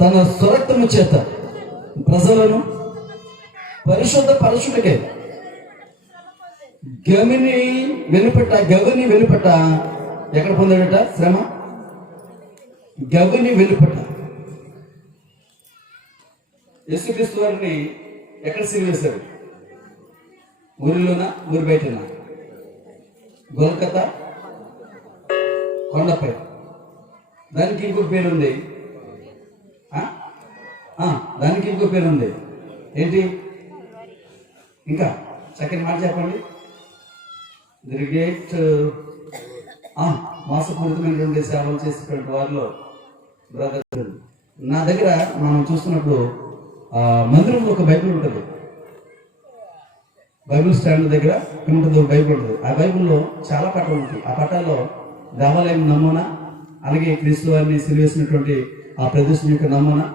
తన స్వరక్తము చేత ప్రజలను పరిశుద్ధ పరచుటకే గవిని వెలుపట ఎక్కడ పొందాడట శ్రమ? గవిని వెలుపట. యేసుక్రీస్తు వారిని ఎక్కడ సిలువేశారు? ఊరిలోనా, ఊరి బయటనా? గొల్కతా కొండపై. దానికి ఇంకో పేరు ఉంది. దానికి ఇంకో పేరు ఉంది. ఏంటి? ఇంకా చక్కని మాట చెప్పండి. ది గ్రేట్ మోసపూరితమైనటువంటి సేవలు చేసేటువంటి వారిలో బ్రదర్, నా దగ్గర మనం చూస్తున్నప్పుడు మందిరంలో ఒక బైబిల్ ఉంటుంది. బైబిల్ స్టాండ్ దగ్గర ఉంటుంది ఒక బైబిల్ ఉంటుంది. ఆ బైబిల్లో చాలా పటాలు ఉంటాయి. ఆ పటాల్లో దేవాలయం నమూనా, అలాగే క్రీస్తు వారిని సిలివేసినటువంటి ఆ ప్రదేశం యొక్క నమూనా,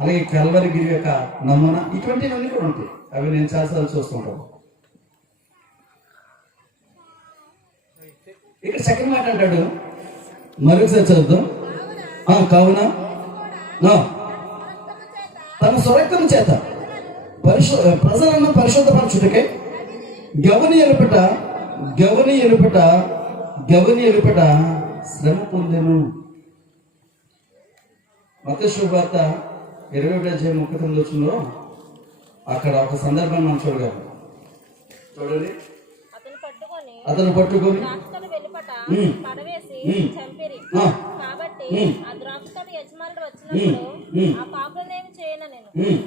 అలాగే కల్వరి గిరి యొక్క నమూనా, ఇటువంటివన్నీ కూడా ఉంటాయి. అవి నేను చాలాసార్లు చూస్తుంటాను. ఇక్కడ సెకండ్ మాట అంటాడు, మరొకసారి చదువుతాం. కావున తన స్వరక్తము చేత ప్రజలను పరిశుద్ధపరచుటకే గవని ఎలుపట శ్రమ పొందెను. మత్తయి శుభవార్త 21:39 అక్కడ ఒక సందర్భాన్ని మనం చూడగలం. చూడండి. అతను పట్టుకొని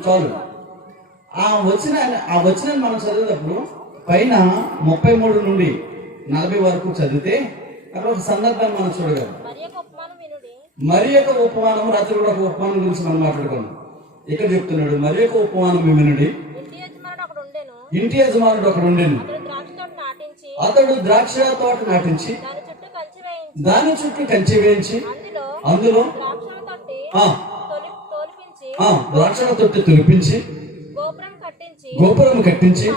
చాలు. ఆ వచ్చిన మనం చదివేటప్పుడు పైన 33 నుండి 40 వరకు చదివితే అక్కడ ఒక సందర్భాన్ని మనం చూడగలం. మరి యొక్క ఉపమానం, రాత్రి కూడా ఒక ఉపమానం గురించి మనం మాట్లాడుకున్నాం. ఇక్కడ చెప్తున్నాడు, మరి యొక్క ఉపమానం వినుడి. ఇంటి యజమానుడు ఒకడు ఉండేను. అతడు ద్రాక్ష తోట నాటించి దాని చుట్టూ కంచె వేయించి అందులో ద్రాక్షల తొట్టి తొలిపించి గోపురం కట్టించి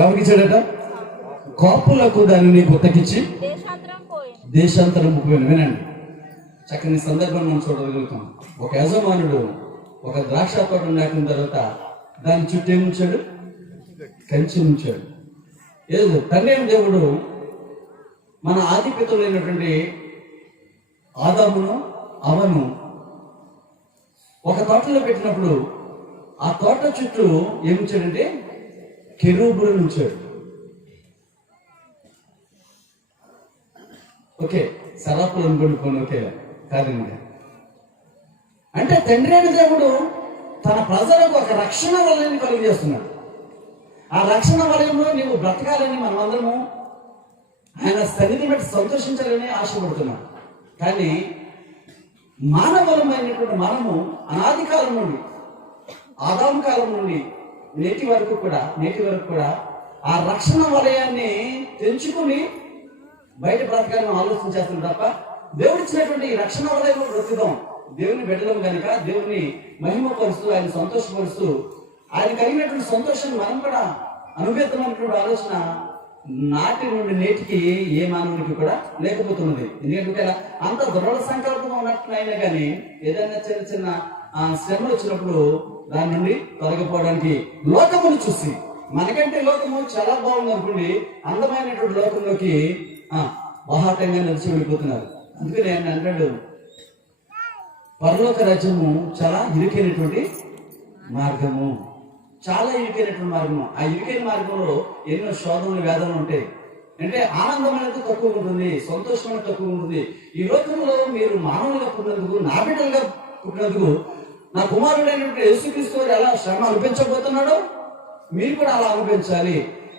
ఎవరికి ఇచ్చాడట? కాపులకు దానిని గుత్తకిచ్చి దేశాంతరం పోయిన. వినండి, చక్కని సందర్భం మనం చూడగలుగుతాం. ఒక యజమానుడు ఒక ద్రాక్ష తోట నాటిన తర్వాత దాని చుట్టూ ఏముంచాడు? కంచి ఉంచాడు. ఏదో తండ్రి దేవుడు మన ఆధిపత్యులైనటువంటి ఆదామును అవను ఒక తోటలో పెట్టినప్పుడు ఆ తోట చుట్టూ ఏముంచాడంటే కెరూబులను ఉంచాడు. ఓకే, సరాపులను కొనుక్కొని ఓకే కాదండి. అంటే తండ్రి అయిన దేవుడు తన ప్రజలకు ఒక రక్షణ వలయాన్ని కలిగజేస్తున్నాడు. ఆ రక్షణ వలయంలో నీవు బ్రతకాలని మనమందరము ఆయన సన్నిధి బట్టి సంతోషించాలని ఆశపడుతున్నాడు. కానీ మానవలమైనటువంటి మనము అనాది కాలం నుండి, ఆదాము కాలం నుండి నేటి వరకు కూడా ఆ రక్షణ వలయాన్ని తెంచుకుని బయట బ్రతకాలని ఆలోచన చేస్తున్నాం తప్ప దేవుడు ఇచ్చినటువంటి ఈ రక్షణ వలయంలో బ్రతుకుదాం. దేవుని బిడ్డలం కనుక దేవుని మహిమపరుస్తూ ఆయన సంతోషపరుస్తూ ఆయన కలిగినటువంటి సంతోషాన్ని మనం కూడా అనుభవిద్దామన్నటువంటి ఆలోచన నాటి నుండి నేటికి ఏ మానవునికి కూడా లేకపోతున్నది. ఎందుకంటే అంత దృఢ సంకల్పం ఉన్నట్లయినా కానీ ఏదైనా చిన్న చిన్న శ్రమలు వచ్చినప్పుడు దాని నుండి తొలగిపోవడానికి లోకమును చూసి, మనకంటే లోకము చాలా బాగుంది అనుకోండి, అందమైనటువంటి లోకంలోకి బాహాటంగా నడిచి వెళ్ళిపోతున్నారు. అందుకని ఆయన అంటాడు, పరలోక రాజ్యము చాలా ఇరుకైనటువంటి మార్గము, చాలా ఇరుకైనటువంటి మార్గము. ఆ ఇరుకైన మార్గంలో ఎన్నో శోధనలు, వేదనలు ఉంటాయి. అంటే ఆనందం అనేది తక్కువ ఉంటుంది, సంతోషం అనేది తక్కువ ఉంటుంది. ఈ లోకంలో మీరు మానవులుగా పుట్టినందుకు, నా బిడ్డలుగా పుట్టినందుకు, నా కుమారుడైనటువంటి యేసుక్రీస్తు వారు ఎలా శ్రమ అనిపించబోతున్నాడో మీరు కూడా అలా అనిపించాలి,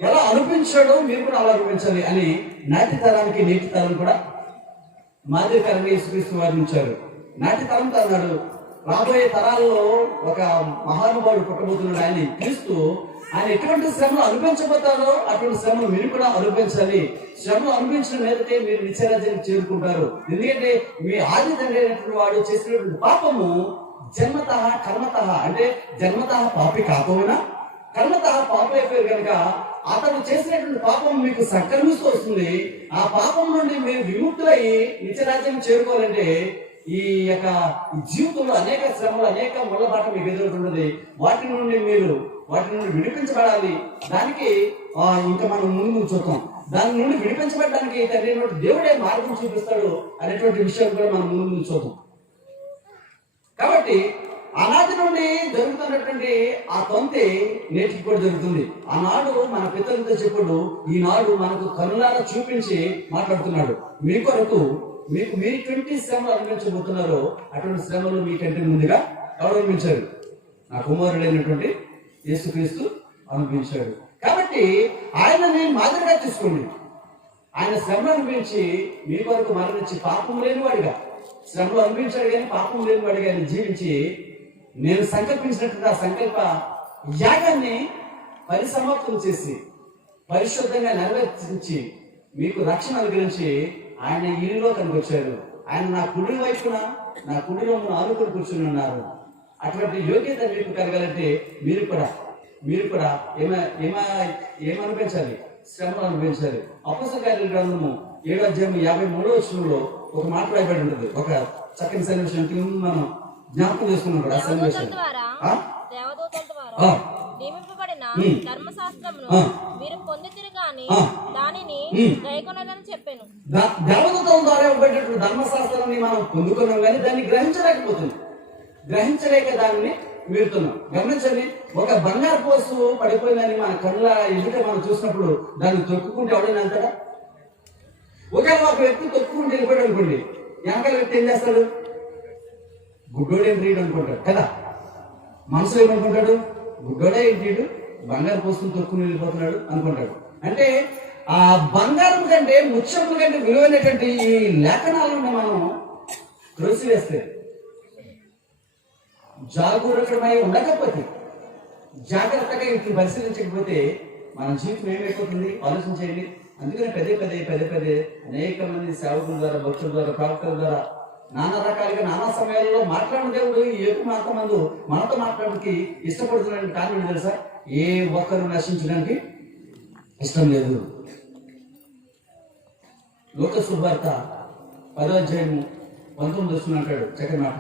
ఎలా అనిపించాడో మీరు కూడా అలా అనిపించాలి అని నాటి తరానికి నేటి తరం కూడా మాదిరికరంగా యేసుక్రీస్తు వారిని ఉంచారు. నాటి తరంతో అన్నాడు, రాబోయే తరాల్లో ఒక మహానుభావుడు పుట్టబోతున్నాడు ఆయన క్రీస్తు. ఆయన ఎటువంటి శ్రమలు అనుభవించబోతారో అటువంటి శ్రమలు మీరు కూడా అనుభవించాలి. శ్రమలు అనుభవించిన మీదటే మీరు నిత్యరాజ్యానికి చేరుకుంటారు. ఎందుకంటే మీ ఆది తండ్రి అయినటువంటి వాడు చేసినటువంటి పాపము జన్మత కర్మత, అంటే జన్మత పాపి కాకపోయినా కర్మత పాపం అయిపోయారు కనుక అతను చేసినటువంటి పాపం మీకు సంక్రమిస్తూ వస్తుంది. ఆ పాపం నుండి మీరు విముక్తులయ్యి నిత్యరాజ్యం చేరుకోవాలంటే ఈ యొక్క జీవితంలో అనేక శ్రమలు, అనేక ముళ్ళబాట మీకు ఎదురవుతున్నది. వాటి నుండి విడిపించబడాలి. దానికి ఇంకా మనం ముందు చూద్దాం. దాని నుండి విడిపించబడడానికి తండ్రి దేవుడే మార్గం చూపిస్తాడు అనేటువంటి విషయాలు కూడా మనం ముందు చూద్దాం. కాబట్టి ఆనాటి నుండి జరుగుతున్నటువంటి ఆ తంతి నేటికి కూడా జరుగుతుంది. ఆనాడు మన పితరులతో చెప్పుడు ఈనాడు మనకు కనులారా చూపించి మాట్లాడుతున్నాడు. మీ కొరకు మీరు ఎటువంటి శ్రమలు అనుభవించబోతున్నారో అటువంటి శ్రమలు మీకంటే ముందుగా ఎవరు అనుభవించారు? నా కుమారుడైనటువంటి యేసుక్రీస్తు అనుభవించాడు. కాబట్టి ఆయనని మాదిరిగా తీసుకోండి. ఆయన శ్రమలు అనుభవించి మీ కొరకు మరణించి పాపం లేని వాడిగా, శ్రమలు అనుభవించాడు కానీ పాపం లేని వాడిగా ఆయన జీవించి నేను సంకల్పించినటువంటి ఆ సంకల్ప యాగాన్ని పరిసమాప్తం చేసి పరిశుద్ధంగా నెరవేర్చి మీకు రక్షణ అనుగ్రహించి ఆయన ఇల్లులో కనిపించాడు. ఆయన నా కుడి వైపున, నా కుడిలో ఆనుకుని కూర్చుని ఉన్నారు. అటువంటి యోగ్యత మీకు కలగాలంటే మీరు కూడా ఏమనిపించాలి? శ్రమలు అనిపించాలి. అపోస్తలుల కార్యాల గ్రంథము 7వ అధ్యాయం 53వ వచనంలో ఒక మాట రాయబడి ఉంటుంది. ఒక చక్కని సన్నివేశం మనం జ్ఞాపకం చేసుకున్నాం కూడా. ఆ సన్నివేశం నియమింపబడిన ధర్మశాస్త్రమును మీరు పొందితిరి గాని దానిని గైకొనలేదని చెప్పాను. దేవదూతల ద్వారా ఇవ్వబడినటువంటి ధర్మశాస్త్రాన్ని మనం పొందుకున్నాం కానీ దాన్ని గ్రహించలేక దానిని మీరుతున్నాం. గమనించండి, ఒక బంగారు పోసు పడిపోయిందని మన కళ్ళ ఎదుట మనం చూసినప్పుడు దాన్ని తొక్కుకుంటే ఎవడైనా అంటాడా? ఒకవేళ ఒక వ్యక్తి తొక్కుకుంటే వెళ్ళిపోయాడు అనుకోండి, వెనకాల వ్యక్తి ఏం చేస్తాడు? గుడ్డోడే రీడ్ అనుకుంటాడు కదా. మనసులో ఏమనుకుంటాడు? గుడ్డోడే రీడు బంగారు పోసుకుని తొక్కుని వెళ్ళిపోతున్నాడు అనుకుంటాడు. అంటే ఆ బంగారం కంటే, ముత్యముల కంటే విలువైనటువంటి ఈ లేఖనాలను మనం త్రోసివేస్తే, జాగరూకమై ఉండకపోతే, జాగ్రత్తగా వీటిని పరిశీలించకపోతే మన జీవితం ఏమైపోతుంది? ఆలోచించేయండి. అందుకని పదే పదే అనేక మంది సేవకుల ద్వారా, భక్తుల ద్వారా, ప్రవక్తల ద్వారా నానా రకాలుగా నానా సమయాల్లో మాట్లాడిన దేవుడు ఈ యొక్క మాత్రమందు మనతో మాట్లాడడానికి ఇష్టపడుతున్నాడని కారణం తెలుసా? ఏ ఒక్కరు నశించడానికి ఇష్టం లేదు. లోక సువార్త 10వ అధ్యాయం 19 అంటాడు చక్కని మాట.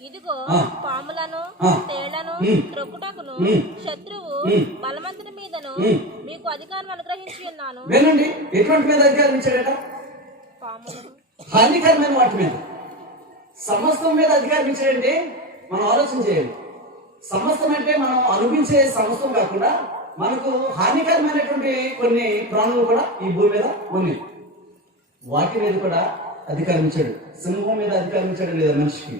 ఇదిగో పాములను తేళ్లను త్రొక్కుటకును శత్రువు బలవంతుని మీదను మీకు అధికారం అనుగ్రహించి ఉన్నాను. వినండి, ఎటువంటి మీద అధికారం ఇచ్చాడట? పాములను, హానికరమైన వాటి మీద, సమస్తం మీద అధికారం ఇచ్చాడంటే మనం ఆలోచన చేయాలి. సమస్తం అంటే మనం అనుభవించే సమస్తం కాకుండా మనకు హానికరమైనటువంటి కొన్ని ప్రాణులు కూడా ఈ భూమి మీద ఉన్నాయి. వాటి మీద కూడా అధికారం ఇచ్చాడు. సింహం మీద అధికారం ఇచ్చాడు లేదా మనిషికి?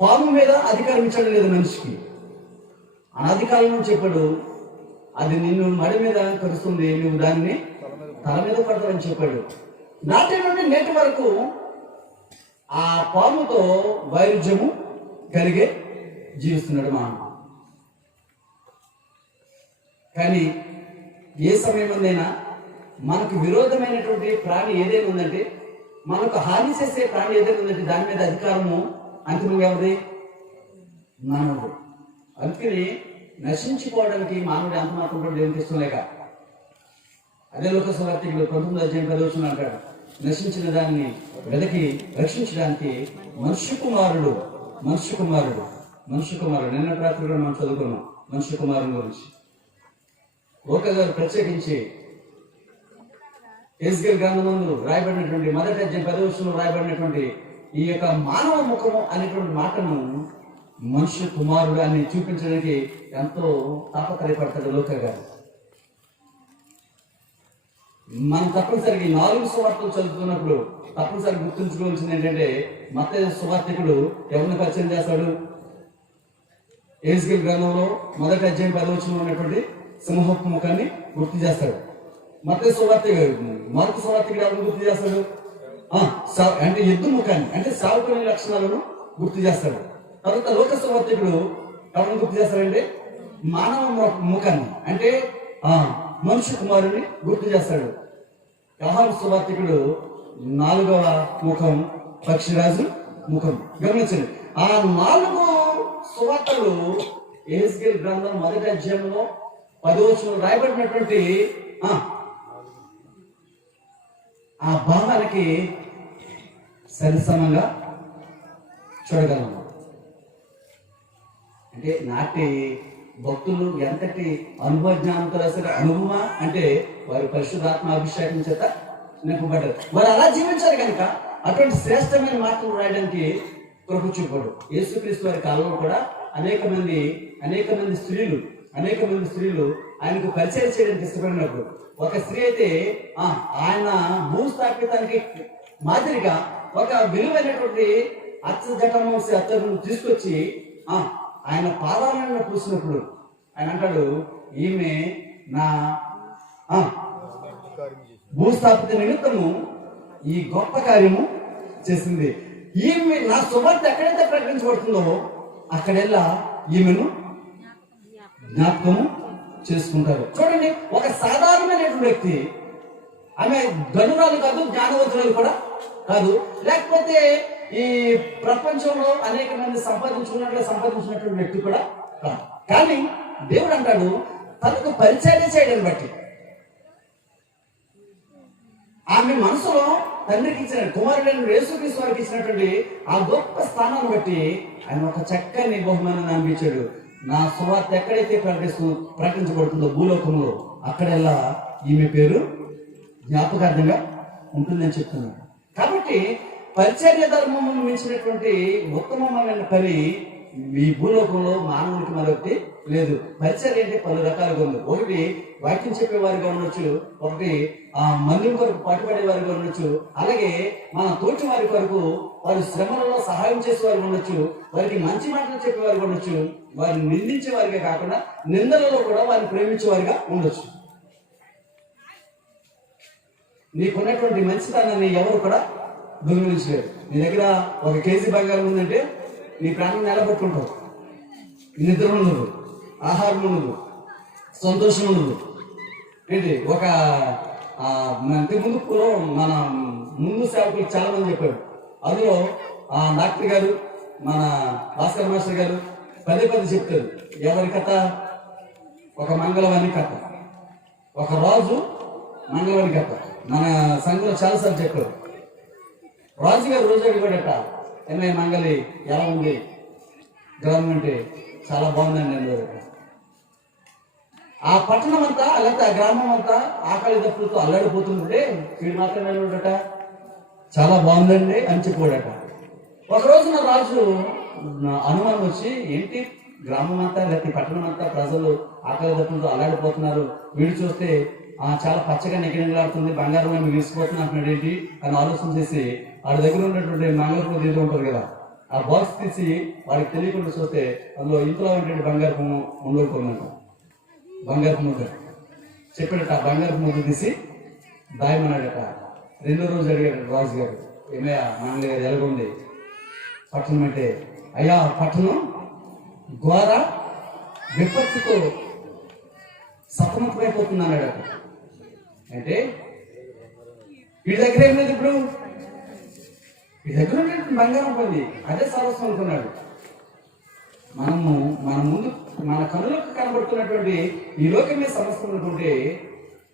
పాము మీద అధికారం ఇచ్చాడు లేదా మనిషికి? అనాధికారం చెప్పాడు, అది నిన్ను మడి మీద కరుస్తుంది, నువ్వు దాన్ని తల మీద పడతావని చెప్పాడు. నాటి నుండి నేటి వరకు ఆ పాముతో వైరుధ్యము కలిగే జీవిస్తున్నాడు మానవుడు. కానీ ఏ సమయమైనా మనకు విరోధమైనటువంటి ప్రాణి ఏదైనా ఉందంటే, మనకు హాని చేసే ప్రాణి ఏదైనా ఉందంటే దాని మీద అధికారము అంతిమంగా ఉంది మానవుడు. అందుకని నశించిపోవడానికి మానవుడు ఎంత మాత్రం కూడా దేవునికి ఇష్టం లేక, అదే లోక సువార్తికులు 19వ అధ్యాయం 10వ వచనం అంటాడు, నశించిన దాన్ని వెదకి రక్షించడానికి మనుష్య కుమారుడు నిన్నటి రాత్రి కూడా మనం చదువుకున్నాం మనుష్య కుమారుని గురించి. ఓక గారు ప్రత్యేకించి ఎస్గేల్ గ్రంథమందు రాయబడినటువంటి 1వ అధ్యాయం 10వ వచనంలో రాయబడినటువంటి ఈ యొక్క మానవ ముఖము అనేటువంటి మాటను మనుష్య కుమారుడు అని చూపించడానికి ఎంతో తాపత్రయపడతాడు లోక గారు. మనం తప్పనిసరిగా 4 సువార్తలు చదువుతున్నప్పుడు తప్పనిసరిగా గుర్తుంచుకోవాల్సింది ఏంటంటే, మత్తయి సువార్తికుడు ఎవరిని పరిచయం చేస్తాడు? ఎస్గేల్ గ్రంథంలో 1వ అధ్యాయం 10వ వచనంలో ఉన్నటువంటి సింహపు ముఖాన్ని గుర్తు చేస్తాడు. మత్తయి సువార్తికుడు, మార్కు సువార్తికుడు ఎవరిని గుర్తు చేస్తాడు? అంటే ఎద్దు ముఖాన్ని, అంటే సావుకునే లక్షణాలను గుర్తు చేస్తాడు. తర్వాత లోక సువార్తికుడు ఎవరిని గుర్తు చేస్తాడంటే మానవ ముఖాన్ని, అంటే మనుష్య కుమారుని గుర్తు చేస్తాడు. యోహాను సువార్తికుడు 4వ ముఖం పక్షిరాజు ముఖం. గమనించండి, ఆ 4 సువార్తలు ఎహెజ్కేలు గ్రంథం 1వ అధ్యాయంలో 10వ వచనంలో రాయబడినటువంటి ఆ భావానికి సరిసమంగా చూడగలము. అంటే నాటి భక్తులు ఎంతటి అనుభవ జ్ఞానంతో రాశారు. అనుభవ అంటే వారి పరిశుద్ధాత్మ అభిషేకం చేత నింపబడ్డారు. వారు అలా జీవించారు కనుక అటువంటి శ్రేష్టమైన మాటలు రాయడానికి కృప చూపాడు. యేసుక్రీస్తు వారి కాలంలో కూడా అనేక మంది స్త్రీలు ఆయనకు పరిచయం చేయడానికి ఇష్టపడినప్పుడు ఒక స్త్రీ అయితే ఆయన భూస్థాపితానికి మాదిరిగా ఒక విలువైనటువంటి అత్తను తీసుకొచ్చి ఆయన పాదాలను పూసినప్పుడు ఆయన అంటాడు, ఈమె నా భూస్థాపిత నిమిత్తము ఈ గొప్ప కార్యము చేసింది. ఈమె నా సువార్త ఎక్కడైతే ప్రకటించబడుతుందో అక్కడెల్లా ఈమెను జ్ఞాపకము చేసుకుంటారు. చూడండి, ఒక సాధారణమైనటువంటి వ్యక్తి, ఆమె గనురాలు కాదు, జ్ఞానవంతురాలు కూడా కాదు, లేకపోతే ఈ ప్రపంచంలో అనేక మంది సంపాదించినటువంటి వ్యక్తి కూడా కాదు. కానీ దేవుడు అంటాడు, తనకు పరిచయం చేయడం బట్టి ఆమె మనసులో తండ్రికి ఇచ్చిన కుమారుడైన యేసుక్రీస్తు వారికి ఇచ్చినటువంటి ఆ గొప్ప స్థానాన్ని బట్టి ఆయన ఒక చక్కని బహుమానాన్ని అనిపించాడు. నా సువార్త ఎక్కడైతే ప్రకటించబడుతుందో భూలోకంలో అక్కడెల్లా ఈమె పేరు జ్ఞాపకార్థంగా ఉంటుందని చెప్తున్నాడు. కాబట్టి పరిచర్య ధర్మమును మించినటువంటి ఉత్తమమైన పని ఈ భూలోకంలో మానవునికి మరొకటి లేదు. పరిచర్య అంటే పలు రకాలుగా ఉంది. ఒకటి వాక్యం చెప్పేవారిగా ఉండొచ్చు, ఒకటి మందిరం కొరకు పాటుపడే వారిగా ఉండొచ్చు, అలాగే మన తోటి వారి కొరకు వారి శ్రమలలో సహాయం చేసేవారు ఉండొచ్చు, వారికి మంచి మాటలు చెప్పేవారు ఉండొచ్చు, వారిని నిందించే వారిగా కాకుండా నిందలలో కూడా వారిని ప్రేమించే వారిగా ఉండొచ్చు. నీకున్నటువంటి మంచితనాన్ని ఎవరు కూడా దొంగిలించలేరు. నీ దగ్గర 1 కేజీ బంగారం ఉందంటే నీ ప్రాణం నిలబెట్టుకుంటావు. నిద్ర ఉండదు, ఆహారం ఉండదు, సంతోషం ఉండదు. ఏంటి ఒక మన ముందు సేవకులు చాలా మంది చెప్పారు. అందులో డాక్టర్ గారు, మన భాస్కర్ మాస్టర్ గారు పదే చెప్తారు. ఎవరి కథ? ఒక మంగళవాణి కథ, ఒక రాజు మంగళవాణి కథ. మన సంఘంలో చాలాసార్లు చెప్పారు. రాజుగారు రోజు అడిగాడట, ఏమై మంగళి ఎలా ఉంది గ్రామం అంటే? చాలా బాగుందండి అన్నాడు. ఆ పట్టణం అంతా లేకపోతే ఆ గ్రామం అంతా ఆకలి దప్పులతో అల్లాడిపోతుంటే వీడు మాత్రమే అన్నాడట, చాలా బాగుందండి అని చెప్పాడట. ఒక రోజున రాజు అనుమానం వచ్చి, ఏంటి గ్రామం అంతా లేకపోతే పట్టణం అంతా ప్రజలు ఆకలి దప్పులతో అల్లాడిపోతున్నారు, వీడు చూస్తే చాలా పచ్చగా నిగనిగలాడుతుంది, బంగారం ఏమి వీసిపోతున్నా అంటున్నాడు ఏంటి అని ఆలోచన చేసి వాడి దగ్గర ఉన్నటువంటి మంగళపు ఏదో ఉంటుంది కదా, ఆ బాక్స్ తీసి వాడికి తెలియకుండా చూస్తే అందులో ఇంట్లో ఉండే బంగారపు ఉండకపోయినంట. బంగారపు ముద్ద చెప్పాడట. ఆ బంగారపు ముద్ద తీసి దాయమన్నాడట. 2వ రోజు అడిగాడు రాజు గారు, ఏమయ్యా మంగళ గారు ఎలాగుంది పట్టణం అంటే? అయ్యా పట్టణం ఘోర విపత్తుతో సతమతమైపోతుంది అన్నాడట. అంటే వీడి దగ్గర ఏం లేదు, ఇప్పుడు వీడి దగ్గర బంగారం పొంది అదే సర్వస్వం అనుకున్నాడు. మన ముందు మన కనులకు కనబడుతున్నటువంటి ఈ లోకమే సమస్తం అనుకుంటే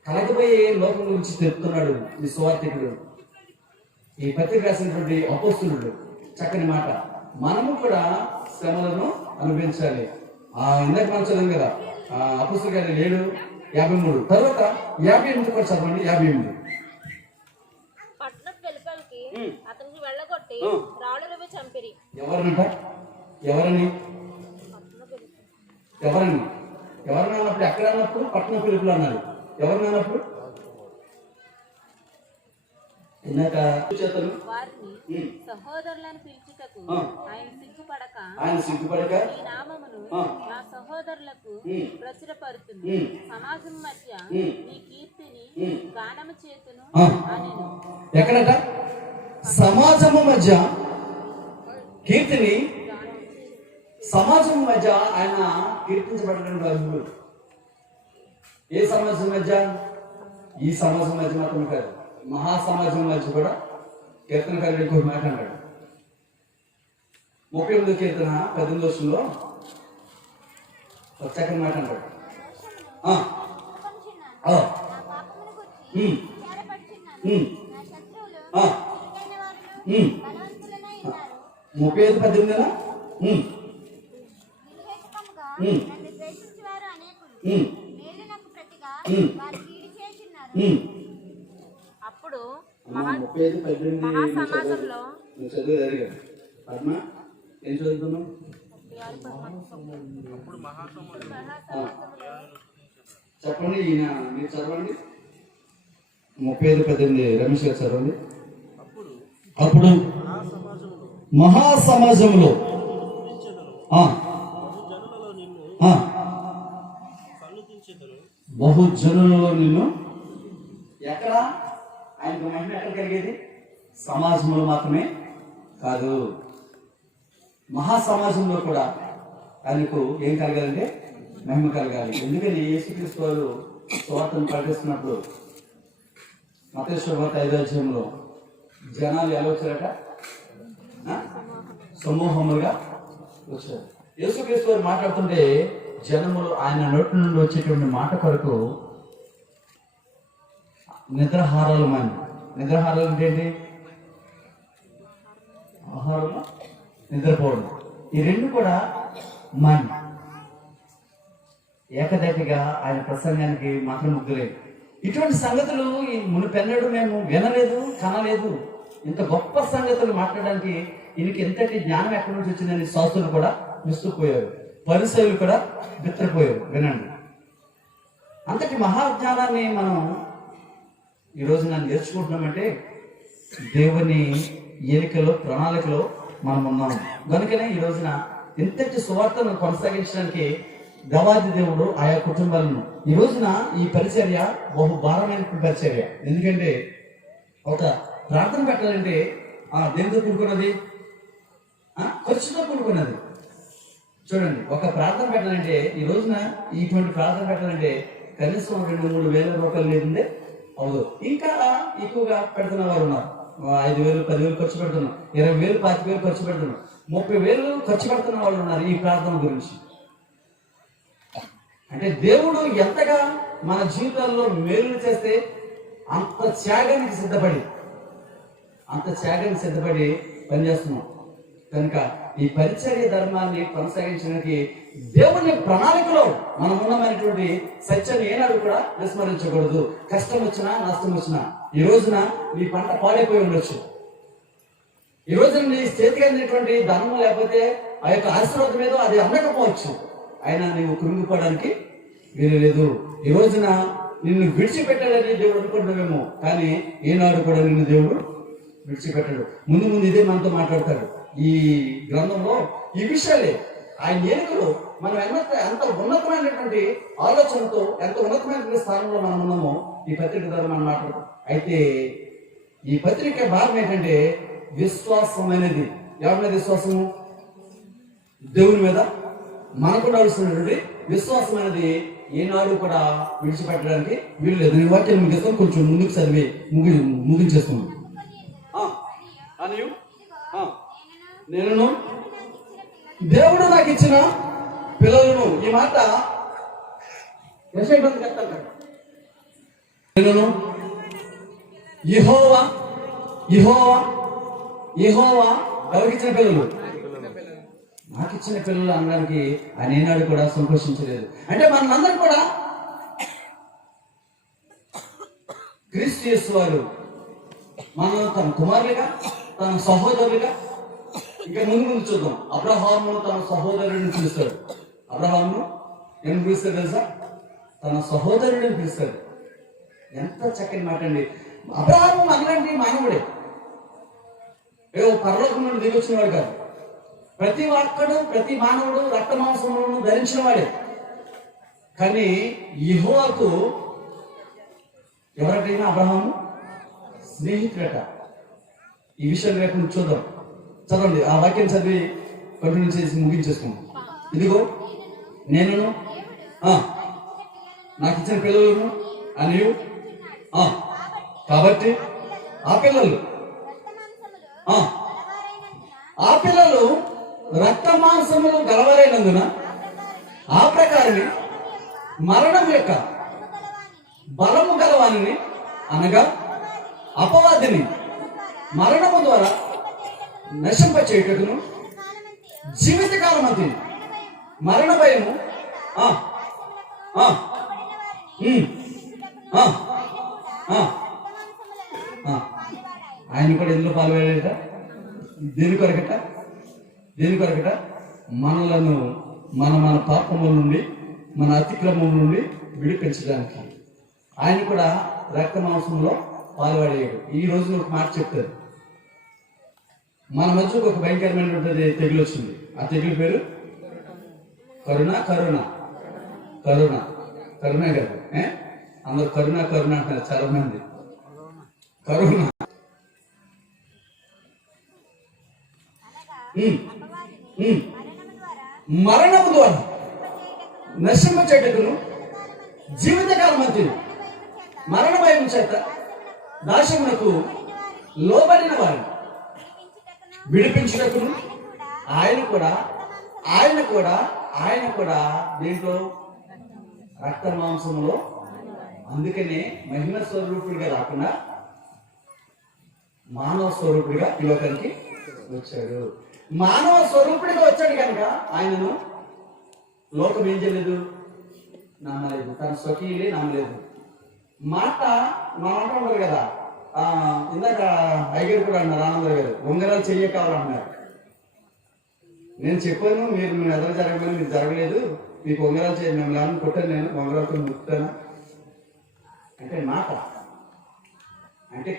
కలగబోయే లోకం గురించి తెలుపుతున్నాడు ఈ సువార్తికుడు, ఈ పత్రిక రాసినటువంటి అపోస్తులుడు. చక్కని మాట. మనము కూడా శ్రమలను అనుభవించాలి. ఇందాక మనం చదివాం కదా, అపోస్తుల గారి 7:53 తర్వాత 58 కూడా చదవండి. 58 పట్టణపు వెలుపలికి అతనికి వెళ్ళగొట్టి రాళ్ళు రువ్వి చంపిరి. ఎవరని అన్నప్పుడు ఎక్కడ అన్నప్పుడు పట్టణ పిలుపులు అన్నారు. ఎవరిని అన్నప్పుడు ఇందాక వారిని సహోదరులను పిలుచుటకు ఆయన సిగ్గుపడక ఈ నామమును నా సహోదరులకు ప్రచురపరుతును, సమాజం మధ్య నీ కీర్తిని గానము చేతును అనెను. ఎక్కడట? సమాజము మధ్య కీర్తిని, సమాజం మధ్య ఆయన కీర్తించబడిన అర్హుడు. ఏ సమాజం మధ్య? ఈ సమాజం మధ్య మాత్రమే కాదు, మహాసమాజం మధ్య కూడా కీర్తనకారుడు ఇంకొక మాట అంటాడు. 38వ కీర్తన 18వ వచనంలో ఒక చక్కని మాట అంటాడు. 35:18 నిర్హేతుకముగా ఉమ్. నన్ను ద్వేషించువారు అనేకులు. ఉమ్. మేలు నాకు ప్రతిగా ఉమ్. వారు కీడు చేయుచున్నారు. అప్పుడు 35:18 మహాసమాజంలో నువ్వు చదువు అడిగాడు. పద్మ ఏం చదువుతున్నావు? చెప్పండి, ఈయన మీరు చదవండి. 35:18 రమేష్ గారు చదవండి. అప్పుడు మహాసమాజంలో బహుజనులలో నిన్ను ఎక్కడ ఆయనకు మహిమ ఎక్కడ కలిగేది? సమాజంలో మాత్రమే కాదు, మహాసమాజంలో కూడా ఆయనకు ఏం కలగాలంటే మహిమ కలగాలి. ఎందుకని యేసుక్రీస్తు వారు సువార్తను ప్రకటిస్తున్నప్పుడు మత్తయి సువార్త 5వ అధ్యాయంలో జనాలు ఎలా వచ్చారట? సమూహములుగా వచ్చారు. యేసుక్రీస్తు వారు మాట్లాడుతుంటే జనములు ఆయన నోటి నుండి వచ్చేటువంటి మాట కొరకు నిద్రాహారాలు నిద్రాహారాలు అంటే ఏంటి? ఆహారము, నిద్రపోవడం. ఈ రెండు కూడా ఏకదైతిగా ఆయన ప్రసంగానికి మాత్రం ముగ్గులేదు. ఇటువంటి సంగతులు ఈ మునిపెన్నడు మేము వినలేదు, కనలేదు. ఇంత గొప్ప సంగతులు మాట్లాడడానికి ఈయనకి ఎంతటి జ్ఞానం ఎక్కడి నుంచి వచ్చిందని శాస్త్రులు కూడా విస్తుపోయారు, పరిసయులు కూడా బిత్తరపోయారు. వినండి, అంతటి మహాజ్ఞానాన్ని మనం ఈ రోజు నన్ను నేర్చుకుంటున్నామంటే దేవుని ఎన్నికలో, ప్రణాళికలో మనం ఉన్నాం. కనుకనే ఈ రోజున ఇంతటి సువార్తను కొనసాగించడానికి దేవాది దేవుడు ఆయా కుటుంబాలను ఈ రోజున ఈ పరిచర్య బహు భారమైన పరిచర్య. ఎందుకంటే ఒక ప్రార్థన పెట్టాలంటే దేనితో కూడుకున్నది? ఖర్చుతో కూడుకున్నది. చూడండి, ఒక ప్రార్థన పెట్టాలంటే ఈ రోజున ఇటువంటి ప్రార్థన పెట్టాలంటే కనీసం 2-3 వేల రూపాయలు లేదంటే అవును. ఇంకా ఎక్కువగా పెడుతున్న వారు ఉన్నారు. 5,000, 10,000 ఖర్చు పెడుతున్నాం, 20,000, 25,000 ఖర్చు పెడుతున్నాం, 30,000 ఖర్చు పెడుతున్న వాళ్ళు ఉన్నారు ఈ ప్రార్థన గురించి. అంటే దేవుడు ఎంతగా మన జీవితాల్లో మేలు చేస్తే అంత త్యాగానికి సిద్ధపడి పనిచేస్తున్నాం. కనుక ఈ పరిచర్య ధర్మాన్ని కొనసాగించడానికి దేవుని ప్రణాళికలో మనం ఉన్నమైనటువంటి సత్యాన్ని ఏనాడు కూడా విస్మరించకూడదు. కష్టం వచ్చినా, నష్టం వచ్చినా, ఈ రోజున నీ పంట పాడైపోయి ఉండొచ్చు, ఈ రోజున నీ చేతికి అందినటువంటి ధనము లేకపోతే ఆ యొక్క ఆశీర్వాదం ఏదో అది అందకపోవచ్చు, అయినా నీవు కృంగిపోవడానికి వీలు లేదు. ఈ రోజున నిన్ను విడిచిపెట్టాడని దేవుడు అనుకుంటున్నామేమో, కానీ ఏనాడు కూడా నిన్ను దేవుడు విడిచిపెట్టాడు. ముందు ఇదే మనతో మాట్లాడతాడు. ఈ గ్రంథంలో ఈ విషయాలే ఆయన ఎన్నికలు మనం ఎంత ఉన్నతమైనటువంటి ఆలోచనతో, ఎంత ఉన్నతమైనటువంటి స్థానంలో మనం ఉన్నామో ఈ పత్రిక ద్వారా మనం మాట్లాడతాం. అయితే ఈ పత్రిక భాగం ఏంటంటే విశ్వాసం అనేది. ఎవరి మీద విశ్వాసము? దేవుని మీద. మనకు నడుస్తున్నటువంటి విశ్వాసం అనేది ఏనాడు కూడా విడిచిపెట్టడానికి వీలు లేదు. ఈ వాక్యం ముగిస్తాం, కొంచెం ముందుకు చదివి ముగించేస్తున్నాం. నేను దేవుడు నాకు ఇచ్చిన పిల్లలను, ఈ మాట నేను యెహోవా ఎవరికి ఇచ్చిన పిల్లలు? నాకు ఇచ్చిన పిల్లలు అనడానికి ఆయన ఏనాడు కూడా సంతోషించలేదు. అంటే మనందరం కూడా క్రీస్తు యేసు వారు మనం తన కుమారులుగా, తన సహోదరులుగా, ఇంకా ముందు చూద్దాం. అబ్రహాము తన సహోదరుడిని పిలుస్తాడు. అబ్రహాము ఏం పిలుస్తాడు తెలుసా? తన సహోదరుడిని పిలుస్తాడు. ఎంత చక్కని మాట అండి. అబ్రహాము మనలాంటి మానవుడే, పరలోకం నుండి దిగి వచ్చిన వాడు కాదు. ప్రతి ఒక్కడు, ప్రతి మానవుడు రక్త మాంసములను ధరించిన వాడే. కానీ యెహోవాకు ఎవరికైనా అబ్రహాము స్నేహితుడట. ఈ విషయం రేపు చూద్దాం. చదవండి, ఆ వాక్యం చదివి కంటిన్యూ చేసి ముగించేసుకున్నాం. ఇదిగో నేను నాకు ఇచ్చిన పిల్లలను అని కాబట్టి ఆ పిల్లలు రక్త మాంసములు గలవరైనందున ఆ ప్రకారమే మరణం యొక్క బలము గలవానిని, అనగా అపవాదిని మరణము ద్వారా నశింప చేయుటకును కాలమంతయు జీవితకాలం అంతే మరణ మరణ భయము భయము ఆ, ఆ, లోబడిన వారిని ఉమ్, శిక్షించుటకును ఆ, ఆయన కూడా ఆ. రక్తమాంసములలో ఆ. పాలువాడాయెను. ఆయన కూడా ఎందులో పాల్గొలేట దేని కొరకట దేని కొరకట మనలను మన పాపముల నుండి మన అతిక్రమం నుండి విడిపించడానికి ఆయన కూడా రక్త మాంసంలో పాల్పడేయడు. ఈ రోజు ఒక మాట చెప్తారు, మన మధ్యకు ఒక భయంకరమైనటువంటి తెగులు వచ్చింది. ఆ తెగులు పేరు కరుణ కరుణ కరుణ కరుణ కదా. అందరు కరుణ కరుణ అంటున్నారు చాలా మంది. కరుణ అనగా ఉమ్, అపవాదిని ఉమ్. మరణము ద్వారా మరణము ద్వారా ఉపచేయుటకును నశింప చెట్టుకును కాలమంతయు జీవితకాలం మధ్య మరణ భయము మరణ భయం చేత చేత దాస్యమునకు నాశమునకు లోబడిన లోబడిన వారిని వారు విడిపించుటకును విడిపించుటకును ఆయన కూడా ఆయన కూడా దీంట్లో రక్త మాంసములో, అందుకనే మహిమ స్వరూపుడిగా రాకుండా మానవ స్వరూపుడిగా ఈ లోకానికి వచ్చాడు. మానవ స్వరూపుడిగా వచ్చాడు కనుక ఆయనను లోకం ఏం చేయలేదు, నమ్మలేదు. తన స్వకీయులే నమ్మలేదు. మాట మనం అంటుంటారు కదా, ఇందాక ఐగర్ కూడా అన్నారు, ఆనందరావు గారు ఉంగరాలు చెయ్య కావాలన్నారు. నేను చెప్పాను, మీరు ఎదురు జరగమని మీరు జరగలేదు, మీకు ఉంగరాలు చేయ మేము లేని కొట్టాను, నేను ఉంగరాలతో ముక్కుతాను అంటే మాట. అంటే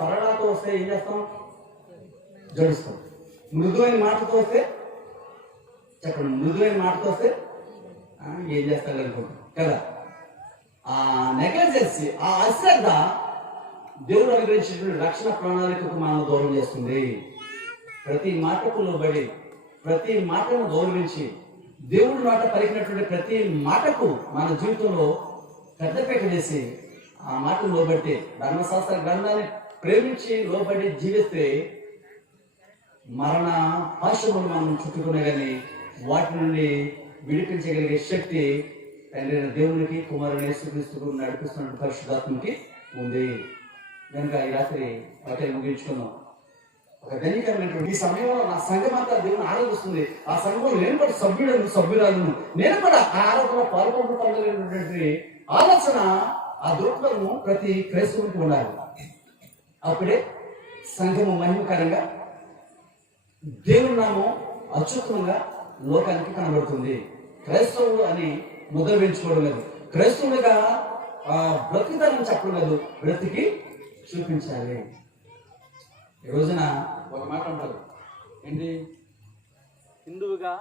కొరడాతో వస్తే ఏం చేస్తాం, జడుస్తాం. మృదువైన మాటతో వస్తే చెప్పండి, మృదువైన మాటతో వస్తే ఏం చేస్తాడు అనుకుంటాం కదా. ఆ నెగ్లెజెన్సీ, ఆ అశ్రద్ధ దేవుడు అనుగ్రహించినటువంటి రక్షణ ప్రణాళికకు మనం దూరం చేస్తుంది. ప్రతి మాటకు లోబడి, ప్రతి మాటను గౌరవించి, దేవుడి మాట పలికినటువంటి ప్రతి మాటకు మన జీవితంలో పెద్దపీట వేసి ఆ మాటను లోబట్టి, ధర్మశాస్త్ర గ్రంథాన్ని ప్రేమించి లోబడి జీవిస్తే మరణ పాశములు మనం చుట్టుకునే కానీ వాటి నుండి విడిపించగలిగే శక్తి తండ్రి దేవునికి, కుమారుని యేసుక్రీస్తుకు నడిపిస్తున్న పరిశుద్ధాత్మకి ఉంది. కనుక ఈ రాత్రి వాటిని ముగించుకున్నాం. ఒక ధనికరమైనటువంటి ఈ సమయంలో నా సంఘం అంతా దేవుని ఆరాధిస్తుంది. ఆ సంఘంలో నేను కూడా సభ్యురాలను, నేను కూడా ఆ ఆరాధనలో పాల్గొనటువంటి ఆలోచన, ఆ దృక్పథము ప్రతి క్రైస్తవునికి ఉండాలి. అప్పుడే సంఘము మహిమకరంగా, దేవుని నామం అత్యుత్తమంగా లోకానికి కనబడుతుంది. క్రైస్తవులు అని ముద్ర వేయించుకోవడం లేదు, క్రైస్తవులుగా బ్రతికితనం చెప్పడం లేదు, బ్రతికి చూపించాలి. ఈ రోజున ఒక మాట అంటారు ఏంటి, హిందువుగా